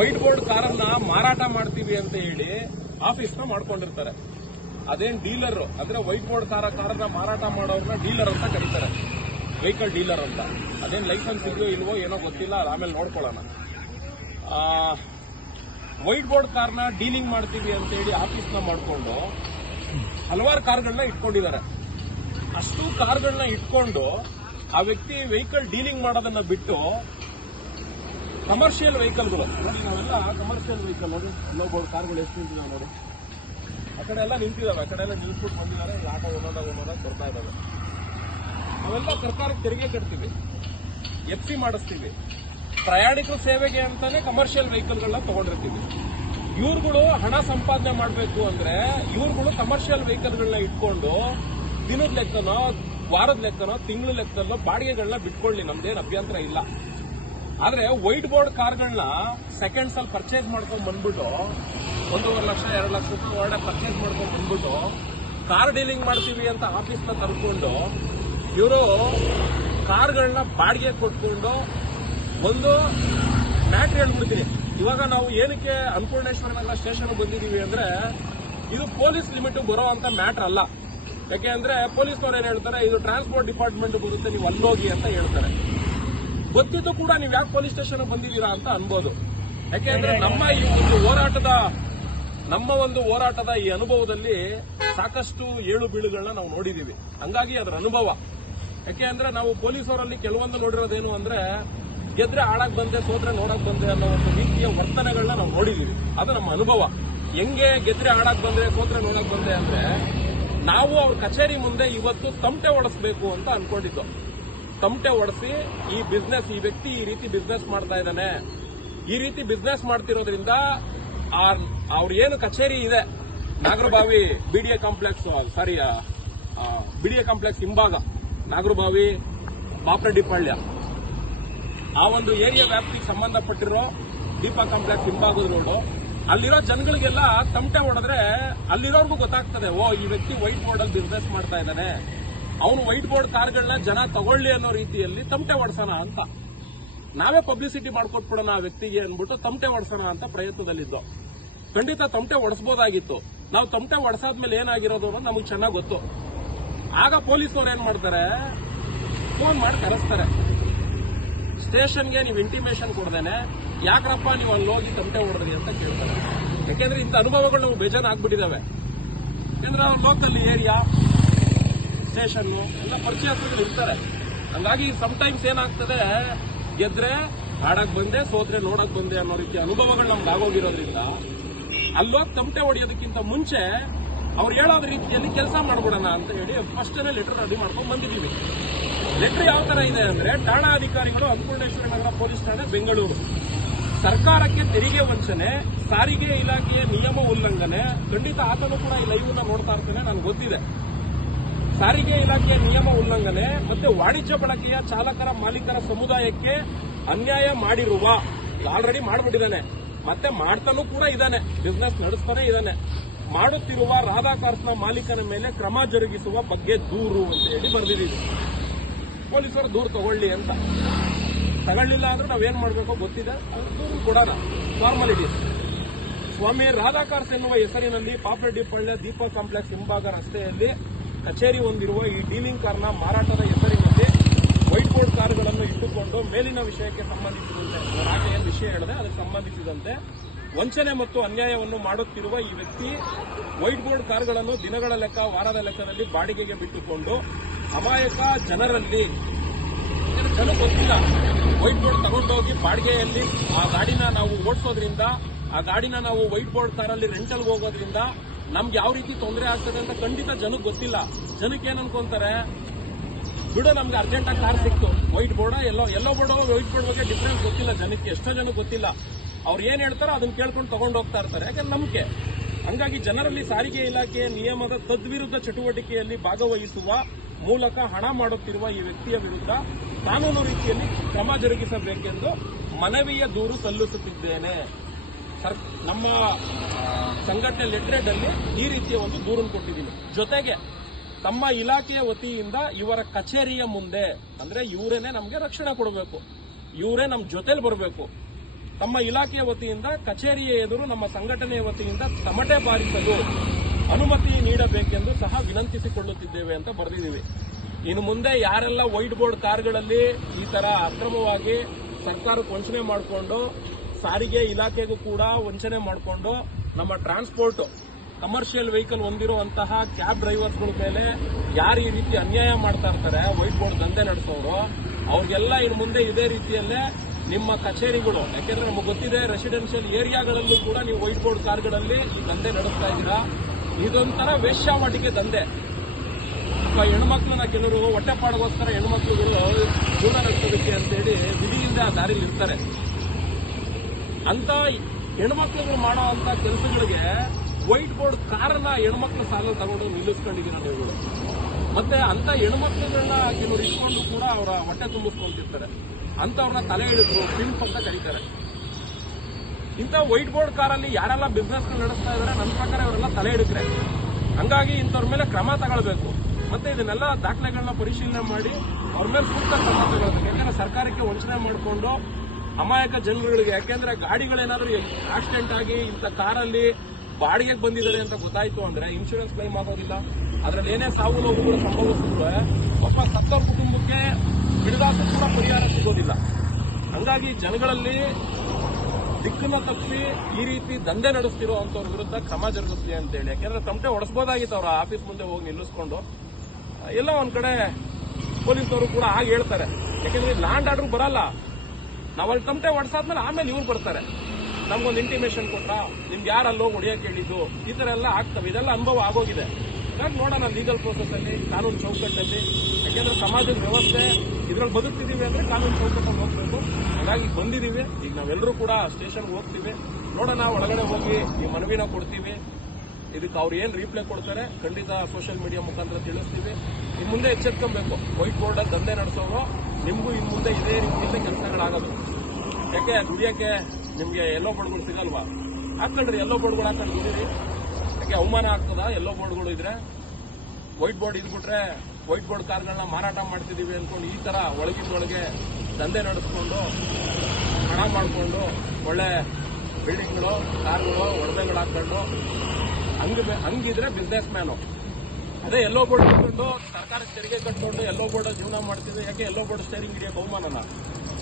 White board ಕಾರನ್ನ ಮಾರಾಟ ಮಾಡ್ತೀವಿ ಅಂತ ಹೇಳಿ ಆಫೀಸ್ನ ಮಾಡ್ಕೊಂಡಿರ್ತಾರೆ. ಅದೇನ್ ಡೀಲರ್, ಅಂದ್ರೆ ವೈಟ್ ಬೋರ್ಡ್ ಕಾರ ಕಾರನ್ನ ಮಾರಾಟ ಮಾಡೋರ್ನ ಡೀಲರ್ ಅಂತ ಕರೀತಾರೆ. ವೆಹಿಕಲ್ ಡೀಲರ್ ಅಂತ. ಅದೇನ್ ಲೈಸೆನ್ಸ್ ಇದೆಯೋ ಇಲ್ವೋ ಏನೋ ಗೊತ್ತಿಲ್ಲ ಆಮೇಲೆ ನೋಡ್ಕೊಳ್ಳೋಣ. ವೈಟ್ ಬೋರ್ಡ್ ಕಾರ್ನ ಡೀಲಿಂಗ್ ಮಾಡ್ತೀವಿ ಅಂತ ಹೇಳಿ ಆಫೀಸ್ನ ಮಾಡಿಕೊಂಡು ಹಲವಾರು ಕಾರ್ಗಳನ್ನ ಇಟ್ಕೊಂಡಿದ್ದಾರೆ. ಅಷ್ಟು ಕಾರ್ಗಳನ್ನ ಇಟ್ಕೊಂಡು ಆ ವ್ಯಕ್ತಿ ವೆಹಿಕಲ್ ಡೀಲಿಂಗ್ ಮಾಡೋದನ್ನ ಬಿಟ್ಟು ಕಮರ್ಷಿಯಲ್ ವೆಹಿಕಲ್ಗಳು ನೋಡಿ, ನಾವೆಲ್ಲ ಕಮರ್ಷಿಯಲ್ ವೆಹಿಕಲ್ ನೋಡಿ ಇಲ್ಲೊಬ್ಬರು ಕಾರ್ಗಳು ಎಷ್ಟು ನಿಂತಿದ್ದಾವೆ ನೋಡಿ. ಆ ಕಡೆ ಎಲ್ಲ ನಿಂತಿದ್ದಾವೆ ಆ ಕಡೆ ಎಲ್ಲ ನಿಲ್ಸ್ಬಿಟ್ಟು ಬಂದಿದ್ದಾರೆ. ಆಟೋ ಒಂದೊಂದಾಗ ಒಂದೊಂದಾಗ ಬರ್ತಾ ಇದ್ದಾವೆ ನಾವೆಲ್ಲ ಸರ್ಕಾರಕ್ಕೆ ತೆರಿಗೆ ಕಟ್ತೀವಿ. ಎಫ್ ಸಿ ಮಾಡಿಸ್ತೀವಿ. ಪ್ರಯಾಣಿಕರ ಸೇವೆಗೆ ಅಂತಾನೆ ಕಮರ್ಷಿಯಲ್ ವೆಹಿಕಲ್ಗಳನ್ನ ತಗೊಂಡಿರ್ತೀವಿ. ಇವ್ರುಗಳು ಹಣ ಸಂಪಾದನೆ ಮಾಡಬೇಕು ಅಂದ್ರೆ ಇವ್ರುಗಳು ಕಮರ್ಷಿಯಲ್ ವೆಹಿಕಲ್ಗಳನ್ನ ಇಟ್ಕೊಂಡು ದಿನದ ಲೆಕ್ಕನೋ, ವಾರದ ಲೆಕ್ಕನೋ, ತಿಂಗಳ ಲೆಕ್ಕನೋ ಬಾಡಿಗೆಗಳನ್ನ ಬಿಟ್ಕೊಳ್ಳಿ. ನಮ್ದೇನು ಅಭ್ಯಂತರ ಇಲ್ಲ. ಆದ್ರೆ ವೈಟ್ ಬೋರ್ಡ್ ಕಾರ್ಗಳನ್ನ ಸೆಕೆಂಡ್ಸ್ ಅಲ್ಲಿ ಪರ್ಚೇಸ್ ಮಾಡ್ಕೊಂಡ್ ಬಂದ್ಬಿಟ್ಟು ಒಂದೂವರೆ ಲಕ್ಷ, ಎರಡು ಲಕ್ಷ ರೂಪಾಯಿ ಒಳಗಡೆ ಪರ್ಚೇಸ್ ಮಾಡ್ಕೊಂಡ್ ಬಂದ್ಬಿಟ್ಟು ಕಾರ್ ಡೀಲಿಂಗ್ ಮಾಡ್ತೀವಿ ಅಂತ ಆಫೀಸ್ನ ಕರ್ಕೊಂಡು ಇವರು ಕಾರ್ಗಳನ್ನ ಬಾಡಿಗೆ ಕೊಟ್ಕೊಂಡು ಒಂದು ಮ್ಯಾಟ್ರಿ ಹೇಳ್ಬಿಡ್ತೀನಿ ಇವಾಗ ನಾವು ಏನಕ್ಕೆ ಅನ್ನಪೂರ್ಣೇಶ್ವರ ನಗರ ಸ್ಟೇಷನ್ ಬಂದಿದೀವಿ ಅಂದ್ರೆ ಇದು ಪೊಲೀಸ್ ಲಿಮಿಟ್ ಬರೋ ಅಂತ ಮ್ಯಾಟ್ರ್ ಅಲ್ಲ. ಯಾಕೆ ಅಂದ್ರೆ ಪೊಲೀಸ್ನವ್ರು ಏನ್ ಹೇಳ್ತಾರೆ, ಇದು ಟ್ರಾನ್ಸ್ಪೋರ್ಟ್ ಡಿಪಾರ್ಟ್ಮೆಂಟ್ ಬರುತ್ತೆ, ನೀವು ಅಲ್ಲೋಗಿ ಅಂತ ಹೇಳ್ತಾರೆ. ಗೊತ್ತಿದ್ದು ಕೂಡ ನೀವು ಯಾಕೆ ಪೊಲೀಸ್ ಸ್ಟೇಷನ್ ಬಂದಿದ್ದೀರಾ ಅಂತ ಅನ್ಬೋದು. ಯಾಕೆಂದ್ರೆ ನಮ್ಮ ಈ ಒಂದು ಹೋರಾಟದ ನಮ್ಮ ಒಂದು ಹೋರಾಟದ ಈ ಅನುಭವದಲ್ಲಿ ಸಾಕಷ್ಟು ಏಳು ಬೀಳುಗಳನ್ನ ನಾವು ನೋಡಿದೀವಿ. ಹಂಗಾಗಿ ಅದರ ಅನುಭವ. ಯಾಕೆ ಅಂದ್ರೆ ನಾವು ಪೊಲೀಸರಲ್ಲಿ ಕೆಲವೊಂದು ನೋಡಿರೋದೇನು ಅಂದ್ರೆ ಗೆದ್ರೆ ಆಳಕ್ ಬಂದೆ ಸೋದ್ರೆ ನೋಡಕ್ ಬಂದೆ ಅನ್ನೋ ಒಂದು ರೀತಿಯ ವರ್ತನೆಗಳನ್ನ ನಾವು ನೋಡಿದೀವಿ. ಅದು ನಮ್ಮ ಅನುಭವ. ಹೆಂಗೆ ಗೆದ್ರೆ ಆಡಕ್ ಬಂದೆ ಸೋತ್ರೆ ನೋಡಕ್ ಬಂದೆ ಅಂದ್ರೆ ನಾವು ಅವ್ರ ಕಚೇರಿ ಮುಂದೆ ಇವತ್ತು ತಮಟೆ ಹೊಡೆಸ್ಬೇಕು ಅಂತ ಅನ್ಕೊಂಡಿದ್ದು. ತಮಟೆ ಹೊಡೆಸಿ ಈ ಬಿಸ್ನೆಸ್ ಈ ವ್ಯಕ್ತಿ ಈ ರೀತಿ ಬಿಸ್ನೆಸ್ ಮಾಡ್ತಾ ಇದ್ದಾನೆ. ಈ ರೀತಿ ಬಿಸ್ನೆಸ್ ಮಾಡ್ತಿರೋದ್ರಿಂದ ಅವ್ರ ಏನು ಕಚೇರಿ ಇದೆ. Nagarbhavi BDA complex sorry BDA complex ಹಿಂಭಾಗ, ನಾಗರಬಾವಿ ಬಾಪ್ರೆಡ್ಡಿಪಾಳ್ಯ ಆ ಒಂದು ಏರಿಯಾ ವ್ಯಾಪ್ತಿಗೆ ಸಂಬಂಧಪಟ್ಟಿರೋ ದೀಪ ಕಾಂಪ್ಲೆಕ್ಸ್ ಹಿಂಭಾಗದ ರೋಡು ಅಲ್ಲಿರೋ ಜನಗಳಿಗೆಲ್ಲ ತಮಟೆ ಹೊಡೆದ್ರೆ ಅಲ್ಲಿರೋರ್ಗು ಗೊತ್ತಾಗ್ತದೆ, ಓ, ಈ ವ್ಯಕ್ತಿ ವೈಟ್ ಬೋರ್ಡ್ ಅಲ್ಲಿ ಬಿಸ್ನೆಸ್ ಮಾಡ್ತಾ ಇದ್ದಾನೆ. ಅವನು ವೈಟ್ ಬೋರ್ಡ್ ಕಾರ್ಗಳನ್ನ ಜನ ತಗೊಳ್ಳಿ ಅನ್ನೋ ರೀತಿಯಲ್ಲಿ ತಮಟೆ ಹೊಡ್ಸೋಣ ಅಂತ. ನಾವೇ ಪಬ್ಲಿಸಿಟಿ ಮಾಡ್ಕೊಟ್ಬಿಡೋಣ ಆ ವ್ಯಕ್ತಿಗೆ ಅನ್ಬಿಟ್ಟು ತಮಟೆ ಹೊಡ್ಸೋಣ ಅಂತ ಪ್ರಯತ್ನದಲ್ಲಿದ್ದು. ಖಂಡಿತ ತಮಟೆ ಹೊಡೆಸಬಹುದಾಗಿತ್ತು ನಾವು ತಮಟೆ ಹೊಡೆಸಾದ್ಮೇಲೆ ಏನಾಗಿರೋದು ಅನ್ನೋದು ನಮಗೆ ಚೆನ್ನಾಗಿ ಗೊತ್ತು. ಆಗ ಪೊಲೀಸ್ನವ್ರು ಏನ್ ಮಾಡ್ತಾರೆ? ಫೋನ್ ಮಾಡಿ ಕರೆಸ್ತಾರೆ. ಸ್ಟೇಷನ್ಗೆ ನೀವು ಇಂಟಿಮೇಷನ್ ಕೊಡ್ದೇನೆ, ಯಾಕ್ರಪ್ಪ ನೀವು ಅಲ್ಲಿ ಹೋಗಿ ತಮಟೆ ಹೊಡೆದ್ರಿ ಅಂತ ಕೇಳ್ತಾರೆ. ಯಾಕೆಂದ್ರೆ ಇಂಥ ಅನುಭವಗಳು ನಾವು ಬೇಜಾನ್ ಆಗ್ಬಿಟ್ಟಿದ್ದಾವೆ ಯಾಕಂದ್ರೆ ಲೋಕಲ್ ಏರಿಯಾ ಸ್ಟೇಷನ್ ಎಲ್ಲ ಪರಿಚಯಗಳು ಇರ್ತಾರೆ. ಹಂಗಾಗಿ ಟೈಮ್ಸ್ ಏನಾಗ್ತದೆ, ಗೆದ್ರೆ ಆಡಕ್ ಬಂದೆ, ಸೋತ್ರೆ ನೋಡಕ್ ಬಂದೆ ಅನ್ನೋ ರೀತಿ ಅನುಭವಗಳು ನಮ್ಗೆ ಆಗೋಗಿರೋದ್ರಿಂದ ಅಲ್ಲೋಗಿ ತಮಟೆ ಹೊಡೆಯೋದಕ್ಕಿಂತ ಮುಂಚೆ ಅವ್ರು ಹೇಳೋದ ರೀತಿಯಲ್ಲಿ ಕೆಲಸ ಮಾಡ್ಬಿಡೋಣ ಅಂತ ಹೇಳಿ ಫಸ್ಟ್ ಲೆಟರ್ ರೆಡಿ ಮಾಡ್ಕೊಂಡು ಬಂದಿದ್ದೀವಿ ಲೆಟರ್ ಯಾವ ತರ ಇದೆ ಅಂದ್ರೆ, ಠಾಣಾ ಅಧಿಕಾರಿಗಳು ಅನ್ನಪೂರ್ಣೇಶ್ವರ ನಗರ ಪೊಲೀಸ್ ಠಾಣೆ, ಬೆಂಗಳೂರು. ಸರ್ಕಾರಕ್ಕೆ ತೆರಿಗೆ ವಂಚನೆ, ಸಾರಿಗೆ ಇಲಾಖೆಯ ನಿಯಮ ಉಲ್ಲಂಘನೆ, ಖಂಡಿತ ಆತನು ಕೂಡ ಈ ಲೈವ್ ನೋಡ್ತಾ ಇರ್ತಾನೆ ನನಗೆ ಗೊತ್ತಿದೆ. ಸಾರಿಗೆ ಇಲಾಖೆಯ ನಿಯಮ ಉಲ್ಲಂಘನೆ ಮತ್ತೆ ವಾಣಿಜ್ಯ ಬಳಕೆಯ ಚಾಲಕರ ಮಾಲೀಕರ ಸಮುದಾಯಕ್ಕೆ ಅನ್ಯಾಯ ಮಾಡಿರುವ ಆಲ್ರೆಡಿ ಮಾಡಿಬಿಟ್ಟಿದ್ದಾನೆ. ಮತ್ತೆ ಮಾಡ್ತಾನೂ ಕೂಡ ಇದ್ದಾನೆ. ಬಿಸ್ನೆಸ್ ನಡೆಸ್ತಾನೆ ಇದ್ದಾನೆ. ಮಾಡುತ್ತಿರುವ ರಾಧಾ ಕಾರ್ಸ್ನ ಮಾಲೀಕನ ಮೇಲೆ ಕ್ರಮ ಜರುಗಿಸುವ ಬಗ್ಗೆ ದೂರು ಅಂತ ಹೇಳಿ ಬರೆದಿದ್ದೀವಿ. ಪೊಲೀಸರು ದೂರು ತಗೊಳ್ಳಿ ಅಂತ. ತಗೊಳ್ಳಿಲ್ಲ ಅಂದ್ರೆ ನಾವೇನ್ ಮಾಡಬೇಕೋ ಗೊತ್ತಿದೆ? ದೂರು ಕೊಡೋಣ. ಫಾರ್ಮಾಲಿಟಿ ಸ್ವಾಮಿ ರಾಧಾಕಾರ್ಸ್ ಎನ್ನುವ ಹೆಸರಿನಲ್ಲಿ ಪಾಪರೆಡ್ಡಿಪಳ್ಳ ದೀಪ ಕಾಂಪ್ಲೆಕ್ಸ್ ಹಿಂಭಾಗ ರಸ್ತೆಯಲ್ಲಿ ಕಚೇರಿ ಹೊಂದಿರುವ ಈ ಡೀಲಿಂಗ್ ಕಾರ್ನ ಮಾರಾಟದ ಹೆಸರಿನಲ್ಲಿ ವೈಟ್ ಬೋರ್ಡ್ ಕಾರ್ಗಳನ್ನು ಇಟ್ಟುಕೊಂಡು ಮೇಲಿನ ವಿಷಯಕ್ಕೆ ಸಂಬಂಧಿಸಿದಂತೆ ನಾನು ಏನು ವಿಷಯ ಹೇಳಿದೆ ಅದಕ್ಕೆ ಸಂಬಂಧಿಸಿದಂತೆ ವಂಚನೆ ಮತ್ತು ಅನ್ಯಾಯವನ್ನು ಮಾಡುತ್ತಿರುವ ಈ ವ್ಯಕ್ತಿ ವೈಟ್ ಬೋರ್ಡ್ ಕಾರ್ಗಳನ್ನು ದಿನಗಳ ಲೆಕ್ಕ, ವಾರದ ಲೆಕ್ಕದಲ್ಲಿ ಬಾಡಿಗೆಗೆ ಬಿಟ್ಟುಕೊಂಡು ಅಮಾಯಕ ಜನರಲ್ಲಿ ಗೊತ್ತಿಲ್ಲ. ವೈಟ್ ಬೋರ್ಡ್ ತಗೊಂಡೋಗಿ ಬಾಡಿಗೆಯಲ್ಲಿ ಆ ಗಾಡಿನ ನಾವು ಓಡಿಸೋದ್ರಿಂದ, ಆ ಗಾಡಿನ ನಾವು ವೈಟ್ ಬೋರ್ಡ್ ಕಾರಲ್ಲಿ ರೆಂಟಲ್ಗೆ ಹೋಗೋದ್ರಿಂದ ನಮ್ಗೆ ಯಾವ ರೀತಿ ತೊಂದರೆ ಆಗ್ತದೆ ಅಂತ ಖಂಡಿತ ಜನಕ್ಕೆ ಗೊತ್ತಿಲ್ಲ. ಜನಕ್ಕೆ ಏನ್ ಅನ್ಕೊಂತಾರೆ? ಬಿಡು, ನಮ್ಗೆ ಅರ್ಜೆಂಟ್ ಆಗಿ ಕಾರ್ ಸಿಕ್ತು. White board yellow yellow board white board ಬಗ್ಗೆ ಡಿಫ್ರೆನ್ಸ್ ಗೊತ್ತಿಲ್ಲ ಜನಕ್ಕೆ. ಎಷ್ಟೋ ಜನಕ್ಕೆ ಗೊತ್ತಿಲ್ಲ. ಅವ್ರು ಏನ್ ಹೇಳ್ತಾರೋ ಅದನ್ನ ಕೇಳ್ಕೊಂಡು ತಗೊಂಡು ಹೋಗ್ತಾ ಇರ್ತಾರೆ. ಯಾಕಂದ್ರೆ ನಂಬಿಕೆ. ಹಂಗಾಗಿ ಜನರಲ್ಲಿ ಸಾರಿಗೆ ಇಲಾಖೆಯ ನಿಯಮದ ತದ್ವಿರುದ್ಧ ಚಟುವಟಿಕೆಯಲ್ಲಿ ಭಾಗವಹಿಸುವ ಮೂಲಕ ಹಣ ಮಾಡುತ್ತಿರುವ ಈ ವ್ಯಕ್ತಿಯ ವಿರುದ್ಧ ಕಾನೂನು ರೀತಿಯಲ್ಲಿ ಕ್ರಮ ಜರುಗಿಸಬೇಕೆಂದು ಮನವಿಯ ದೂರು ಸಲ್ಲಿಸುತ್ತಿದ್ದೇನೆ. ಸರ್, ನಮ್ಮ ಸಂಘಟನೆ ಲೆಟ್ರೇಡ್ ಈ ರೀತಿಯ ಒಂದು ದೂರನ್ನು ಕೊಟ್ಟಿದ್ದೀನಿ. ಜೊತೆಗೆ ತಮ್ಮ ಇಲಾಖೆಯ ವತಿಯಿಂದ ಇವರ ಕಚೇರಿಯ ಮುಂದೆ, ಅಂದ್ರೆ ಇವರೇನೆ ನಮಗೆ ರಕ್ಷಣೆ ಕೊಡಬೇಕು, ಇವರೇ ನಮ್ಮ ಜೊತೆಲಿ ಬರಬೇಕು. ತಮ್ಮ ಇಲಾಖೆಯ ವತಿಯಿಂದ, ಕಚೇರಿಯ ಎದುರು ನಮ್ಮ ಸಂಘಟನೆಯ ವತಿಯಿಂದ ತಮಟೆ ಬಾರಿಸಲು ಅನುಮತಿ ನೀಡಬೇಕೆಂದು ಸಹ ವಿನಂತಿಸಿಕೊಳ್ಳುತ್ತಿದ್ದೇವೆ ಅಂತ ಬರೆದಿದ್ದೀವಿ. ಇನ್ನು ಮುಂದೆ ಯಾರೆಲ್ಲ ವೈಟ್ ಬೋರ್ಡ್ ಕಾರ್ಗಳಲ್ಲಿ ಈ ತರ ಅಕ್ರಮವಾಗಿ ಸರ್ಕಾರ ವಂಚನೆ ಮಾಡಿಕೊಂಡು ಸಾರಿಗೆ ಇಲಾಖೆಗೂ ಕೂಡ ವಂಚನೆ ಮಾಡಿಕೊಂಡು ನಮ್ಮ ಟ್ರಾನ್ಸ್ಪೋರ್ಟ್ ಕಮರ್ಷಿಯಲ್ ವೆಹಿಕಲ್ ಹೊಂದಿರುವಂತಹ ಕ್ಯಾಬ್ ಡ್ರೈವರ್ಸ್ಗಳ ಮೇಲೆ ಯಾರು ಈ ರೀತಿ ಅನ್ಯಾಯ ಮಾಡ್ತಾ ಇರ್ತಾರೆ ವೈಟ್ ಬೋರ್ಡ್ ದಂಧೆ ನಡೆಸೋರು, ಅವ್ರಿಗೆಲ್ಲ ಇನ್ನು ಮುಂದೆ ಇದೇ ರೀತಿಯಲ್ಲೇ ನಿಮ್ಮ ಕಚೇರಿಗಳು, ಯಾಕೆಂದ್ರೆ ನಮಗೆ ಗೊತ್ತಿದೆ ರೆಸಿಡೆನ್ಷಿಯಲ್ ಏರಿಯಾಗಳಲ್ಲೂ ಕೂಡ ನೀವು ವೈಟ್ ಬೋರ್ಡ್ ಕಾರ್ಗಳಲ್ಲಿ ಈ ದಂಧೆ ನಡೆಸ್ತಾ ಇದ್ದೀರಾ. ಇದೊಂಥರ ವೇಶ್ಯಾವಾಟಿಕೆ ದಂಧೆ. ಹೆಣ್ಮಕ್ಳನ್ನ ಕೆಲವರು ಹೊಟ್ಟೆಪಾಡಿಗೋಸ್ಕರ ಹೆಣ್ಮಕ್ಳುಗಳು ಜೀವನ ನಡೆಸೋದಕ್ಕೆ ಅಂತೇಳಿ ವಿಧಿಯಿಂದ ಆ ದಾರಿಲಿ ಇರ್ತಾರೆ ಅಂತ ಹೆಣ್ಮಕ್ಳುಗಳು ಮಾಡೋ ಅಂತ ಕೆಲಸಗಳಿಗೆ ವೈಟ್ ಬೋರ್ಡ್ ಕಾರನ್ನ ಹೆಣ್ಮಕ್ಳು ಸಾಲ ತಗೊಂಡು ನಿಲ್ಲಿಸ್ಕೊಂಡಿದ್ದೀರ ನೀವುಗಳು ಮತ್ತೆ ಅಂತ ಹೆಣ್ಮಕ್ಳುಗಳನ್ನ ಕೆಲವರು ಇಟ್ಕೊಂಡು ಕೂಡ ಅವರ ಹೊಟ್ಟೆ ತುಂಬಿಸ್ಕೊಂತಿರ್ತಾರೆ. ಅಂತವ್ರನ್ನ ತಲೆ ಹಿಡಿದ್ರು, ಪಿಂಪ್ ಅಂತ ಕರೀತಾರೆ. ಇಂಥ ವೈಟ್ ಬೋರ್ಡ್ ಕಾರಲ್ಲಿ ಯಾರೆಲ್ಲ ಬಿಸ್ನೆಸ್ಗಳು ನಡೆಸ್ತಾ ಇದಾರೆ ನನ್ನ ಪ್ರಕಾರ ಇವರೆಲ್ಲ ತಲೆ ಹಿಡಿದ್ರೆ. ಹಂಗಾಗಿ ಇಂಥವ್ರ ಮೇಲೆ ಕ್ರಮ ತಗೊಳ್ಬೇಕು. ಮತ್ತೆ ಇದನ್ನೆಲ್ಲ ದಾಖಲೆಗಳನ್ನ ಪರಿಶೀಲನೆ ಮಾಡಿ, ಅವ್ರ ಮೇಲೆ ಸೂಕ್ತ ಕ್ರಮ ತಗೊಳ್ಬೇಕು. ಯಾಕಂದ್ರೆ ಸರ್ಕಾರಕ್ಕೆ ವಂಚನೆ ಮಾಡಿಕೊಂಡು ಅಮಾಯಕ ಜನರುಗಳಿಗೆ, ಯಾಕೆಂದ್ರೆ ಗಾಡಿಗಳೇನಾದ್ರೂ ಆಕ್ಸಿಡೆಂಟ್ ಆಗಿ ಇಂಥ ಕಾರಲ್ಲಿ ಬಾಡಿಗೆಗೆ ಬಂದಿದ್ದಾರೆ ಅಂತ ಗೊತ್ತಾಯ್ತು ಅಂದ್ರೆ ಇನ್ಶೂರೆನ್ಸ್ ಕ್ಲೈಮ್ ಆಗೋದಿಲ್ಲ. ಅದ್ರಲ್ಲಿ ಏನೇ ಸಾವು ನೋವುಗಳು ಸಂಭವಿಸಿದ್ರೆ ಒಬ್ಬ ಸತ್ತ ಕುಟುಂಬಕ್ಕೆ ಬಿಡುಗಾಸು ಕೂಡ ಪರಿಹಾರ ಸಿಗೋದಿಲ್ಲ. ಹಂಗಾಗಿ ಜನಗಳಲ್ಲಿ ದಿಕ್ಕನ್ನ ತಪ್ಪಿ ಈ ರೀತಿ ದಂಧೆ ನಡೆಸ್ತಿರೋ ಅಂತವ್ರ ವಿರುದ್ಧ ಕ್ರಮ ಅಂತ ಅಂತೇಳಿ. ಯಾಕೆಂದ್ರೆ ತಮಟೆ ಹೊಡೆಸ್ಬೋದಾಗಿತ್ತು ಅವ್ರ ಆಫೀಸ್ ಮುಂದೆ ಹೋಗಿ ನಿಲ್ಲಿಸ್ಕೊಂಡು. ಎಲ್ಲ ಒಂದ್ ಕಡೆ ಪೊಲೀಸವರು ಕೂಡ ಹಾಗೆ ಹೇಳ್ತಾರೆ. ಯಾಕೆಂದ್ರೆ ಲ್ಯಾಂಡ್ ಆರ್ಡರ್ ಬರಲ್ಲ. ನಾವು ಅಲ್ಲಿ ತಮಟೆ ಹೊಡ್ಸಾದ್ಮೇಲೆ ಆಮೇಲೆ ಇವ್ರು ಬರ್ತಾರೆ. ನಮ್ಗೊಂದು ಇಂಟಿಮೇಷನ್ ಕೊಟ್ಟ ನಿಮ್ಗೆ ಯಾರು ಅಲ್ಲೋಗಿ ಹೊಡಿಯೋಕೆ ಹೇಳಿದ್ದು? ಈ ಥರ ಎಲ್ಲ ಆಗ್ತವೆ. ಇದೆಲ್ಲ ಅನುಭವ ಆಗೋಗಿದೆ. ಹಾಗಾಗಿ ನೋಡೋಣ ಲೀಗಲ್ ಪ್ರೋಸೆಸ್ ಅಲ್ಲಿ, ಕಾನೂನು ಚೌಕಟ್ಟಲ್ಲಿ. ಯಾಕೆಂದ್ರೆ ಸಮಾಜದ ವ್ಯವಸ್ಥೆ, ಇದ್ರಲ್ಲಿ ಬದುಕ್ತಿದ್ದೀವಿ ಅಂದ್ರೆ ಕಾನೂನು ಚೌಕಟ್ಟಲ್ಲಿ ಹೋಗ್ಬೇಕು. ಹಾಗಾಗಿ ಬಂದಿದ್ದೀವಿ ಈಗ ನಾವೆಲ್ಲರೂ ಕೂಡ ಸ್ಟೇಷನ್ಗೆ ಹೋಗ್ತೀವಿ. ನೋಡೋಣ, ಒಳಗಡೆ ಹೋಗಿ ಈ ಮನವಿನ ಕೊಡ್ತೀವಿ. ಇದಕ್ಕೆ ಅವ್ರು ಏನು ರೀಪ್ಲೈ ಕೊಡ್ತಾರೆ, ಖಂಡಿತ ಸೋಷಿಯಲ್ ಮೀಡಿಯಾ ಮುಖಾಂತರ ತಿಳಿಸ್ತೀವಿ. ಈ ಮುಂದೆ ಎಚ್ಚೆತ್ಕೊಬೇಕು. ವೈಟ್ ಬೋರ್ಡ್ ದಂಧೆ ನಡೆಸೋರು ನಿಮಗೂ ಇನ್ನು ಮುಂದೆ ಇದೇ ರೀತಿಯಿಂದ ಕೆಲಸಗಳಾಗೋದು. ಯಾಕೆ, ದುಡಿಯೋಕ್ಕೆ ನಿಮಗೆ ಎಲ್ಲೋ ಬೋರ್ಡ್ಗಳು ಸಿಗಲ್ವಾ? ಹಾಕೊಂಡ್ರಿ ಎಲ್ಲೋ ಬೋರ್ಡ್ಗಳು ಹಾಕೊಂಡು ದುಡೀರಿ. ಯಾಕೆ, ಅವಮಾನ ಆಗ್ತದ? ಎಲ್ಲೋ ಬೋರ್ಡ್ಗಳು ಇದ್ರೆ? ವೈಟ್ ಬೋರ್ಡ್ ಇದ್ಬಿಟ್ರೆ ವೈಟ್ ಬೋರ್ಡ್ ಕಾರ್ಗಳನ್ನ ಮಾರಾಟ ಮಾಡ್ತಿದ್ದೀವಿ ಅಂದ್ಕೊಂಡು ಈ ತರ ಒಳಗಿಂದೊಳಗೆ ದಂಧೆ ನಡೆಸ್ಕೊಂಡು, ಹಣ ಮಾಡಿಕೊಂಡು, ಒಳ್ಳೆ ಬಿಲ್ಡಿಂಗ್ಗಳು ಕಾರ್ಗಳು ಒಡವೆಗಳು ಹಾಕೊಂಡು ಹಂಗ ಹಂಗಿದ್ರೆ ಬಿಸ್ನೆಸ್ ಮ್ಯಾನು ಅದೇ ಎಲ್ಲೋ ಬೋರ್ಡ್ ಕಟ್ಕೊಂಡು ಸರ್ಕಾರ ತೆರಿಗೆ ಕಟ್ಕೊಂಡು ಎಲ್ಲೋ ಬೋರ್ಡ್ ಜೀವನ ಮಾಡ್ತಿದ್ರೆ ಯಾಕೆ ಎಲ್ಲೋ ಬೋರ್ಡ್ ಸ್ಟೇರಿಂಗ್ ಹಿಡಿಯೋ ಬಹುಮಾನನ?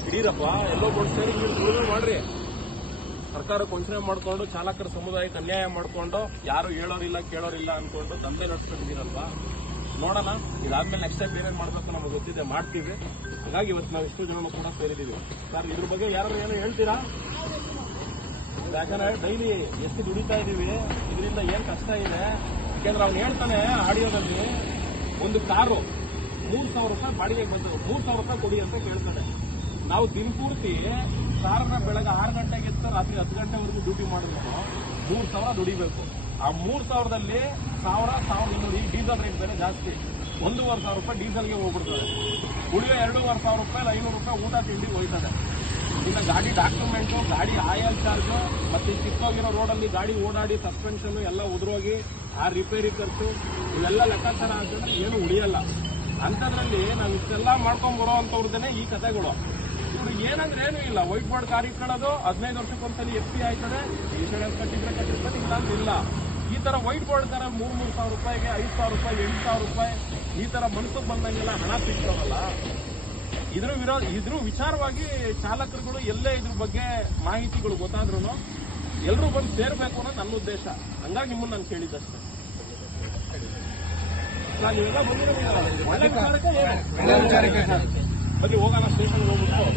ಹಿಡೀರಪ್ಪ ಎಲ್ಲೋ ಬೋರ್ಡ್ ಸ್ಟೇರಿಂಗ್ ಹಿಡಿದು ಮಾಡ್ರಿ. ಸರ್ಕಾರಕ್ಕೆ ವಂಚನೆ ಮಾಡ್ಕೊಂಡು ಚಾಲಕರ ಸಮುದಾಯಕ್ಕೆ ಅನ್ಯಾಯ ಮಾಡಿಕೊಂಡು ಯಾರು ಹೇಳೋರಿಲ್ಲ, ಕೇಳೋರಿಲ್ಲ ಅನ್ಕೊಂಡು ದಂಧೆ ನಡೆಸ್ಕೊಂಡಿದ್ದೀರಲ್ವಾ? ನೋಡೋಣ, ಇದಾದ್ಮೇಲೆ ನೆಕ್ಸ್ಟ್ ಟೈಮ್ ಏನೇನು ಮಾಡ್ಬೇಕು ನಮಗೆ ಗೊತ್ತಿದೆ, ಮಾಡ್ತೀವಿ. ಹಾಗಾಗಿ ಇವತ್ತು ನಾವು ಇಷ್ಟು ಜನ ಕೂಡ ಸೇರಿದ್ದೀವಿ. ಸರ್, ಇದ್ರ ಬಗ್ಗೆ ಯಾರು ಏನು ಹೇಳ್ತೀರಾ? ಯಾಕಂದ್ರೆ ಡೈಲಿ ಎಷ್ಟು ದುಡಿತಾ ಇದ್ದೀವಿ ಇದರಿಂದ ಏನು ಕಷ್ಟ ಇದೆ? ಯಾಕಂದ್ರೆ ಅವ್ನು ಹೇಳ್ತಾನೆ ಆಡಿಯೋದಲ್ಲಿ, ಒಂದು ಕಾರು ಮೂರ್ ಸಾವಿರ ರೂಪಾಯಿ ಬಾಡಿಗೆಗೆ ಬಂತು. ಮೂರ್ ಸಾವಿರ ರೂಪಾಯಿ ಕೊಡಿ ಅಂತ ಕೇಳ್ತಾನೆ. ನಾವು ದಿನಪೂರ್ತಿ ಕಾರನ್ನ ಬೆಳಗ್ಗೆ ಆರು ಗಂಟೆಗೆ ಎತ್ತ ರಾತ್ರಿ ಹತ್ತು ಗಂಟೆವರೆಗೂ ಡ್ಯೂಟಿ ಮಾಡಿದ್ರು ಮೂರ್ ಸಾವಿರ ದುಡಿಬೇಕು. ಆ ಮೂರ್ ಸಾವಿರದಲ್ಲಿ ಸಾವಿರ, ಸಾವಿರದ ಇನ್ನೂರು ಈ ಡೀಸೆಲ್ ರೇಟ್ ಬೇರೆ ಜಾಸ್ತಿ. ಒಂದೂವರೆ ಸಾವಿರ ರೂಪಾಯಿ ಡೀಸೆಲ್ಗೆ ಹೋಗ್ಬಿಡ್ತಾರೆ ಉಳಿಯೋ ಎರಡೂವರೆ ಸಾವಿರ ರೂಪಾಯಿ, ಐನೂರು ರೂಪಾಯಿ ಊಟ, ತಿಂಡಿ ಹೋಯ್ತದೆ. ಇನ್ನು ಗಾಡಿ ಡಾಕ್ಯುಮೆಂಟು ಗಾಡಿ ಆಯಲ್ ಚಾರ್ಜು ಮತ್ತೆ ಚಿಕ್ಕೋಗಿರೋ ರೋಡಲ್ಲಿ ಗಾಡಿ ಓಡಾಡಿ ಸಸ್ಪೆನ್ಷನ್ ಎಲ್ಲ ಉದುರೋಗಿ ಆ ರಿಪೇರಿ ಖರ್ಚು ಇವೆಲ್ಲ ಲೆಕ್ಕಾಚಾರ ಹಾಕಿದ್ರೆ ಏನು ಉಳಿಯಲ್ಲ. ಅಂಥದ್ರಲ್ಲಿ ನಾವು ಇಷ್ಟೆಲ್ಲ ಮಾಡ್ಕೊಂಡು ಬರೋ ಅಂಥವ್ರದ್ದೇನೆ ಈ ಕಥೆಗಳು ಇವ್ರು ಏನಂದ್ರೆ ಏನೂ ಇಲ್ಲ. ವೈಟ್ ಬೋರ್ಡ್ ಕಾರ್ ಇಟ್ಕೊಳ್ಳೋದು, ಹದಿನೈದು ವರ್ಷಕ್ಕೊಂದ್ಸಲಿ ಎಫ್ ಸಿ ಆಯ್ತದೆ ಇನ್ಶೂರೆನ್ಸ್ ಕಟ್ಟಿದ್ರೆ ಕಟ್ಟಿರ್ತಾರೆ ಇಲ್ಲ ಇಲ್ಲ. ಈ ತರ ವೈಟ್ ಬೋರ್ಡ್ ತರ ಮೂರ್ ಮೂರ್ ಸಾವಿರ ರೂಪಾಯಿಗೆ, ಐದು ಸಾವಿರ ರೂಪಾಯಿ, ಎಂಟು ಸಾವಿರ ರೂಪಾಯಿ, ಈ ತರ ಮನಸ್ಸು ಬಂದಂಗೆಲ್ಲ ಹಣ ಸಿಗ್ತಾವಲ್ಲ? ಇದ್ರ ವಿರೋಧ ಇದ್ರ ವಿಚಾರವಾಗಿ ಚಾಲಕರುಗಳು ಎಲ್ಲೇ ಇದ್ರ ಬಗ್ಗೆ ಮಾಹಿತಿಗಳು ಗೊತ್ತಾದ್ರೂ ಎಲ್ಲರೂ ಬಂದು ಸೇರ್ಬೇಕು ಅನ್ನೋದು ನನ್ನ ಉದ್ದೇಶ. ಹಂಗಾಗಿ ನಿಮ್ಮನ್ನು ನಾನು ಕೇಳಿದ್ದಷ್ಟೇ. ನಾನು ಇವೆಲ್ಲ ಬಂದಿರೋ ಒಳ್ಳೆ ವಿಚಾರಕ್ಕೆ? ಬನ್ನಿ, ಹೋಗೋಣ ಸ್ಟೇಷನ್ ಹೋಗ್ಬಿಟ್ಟು.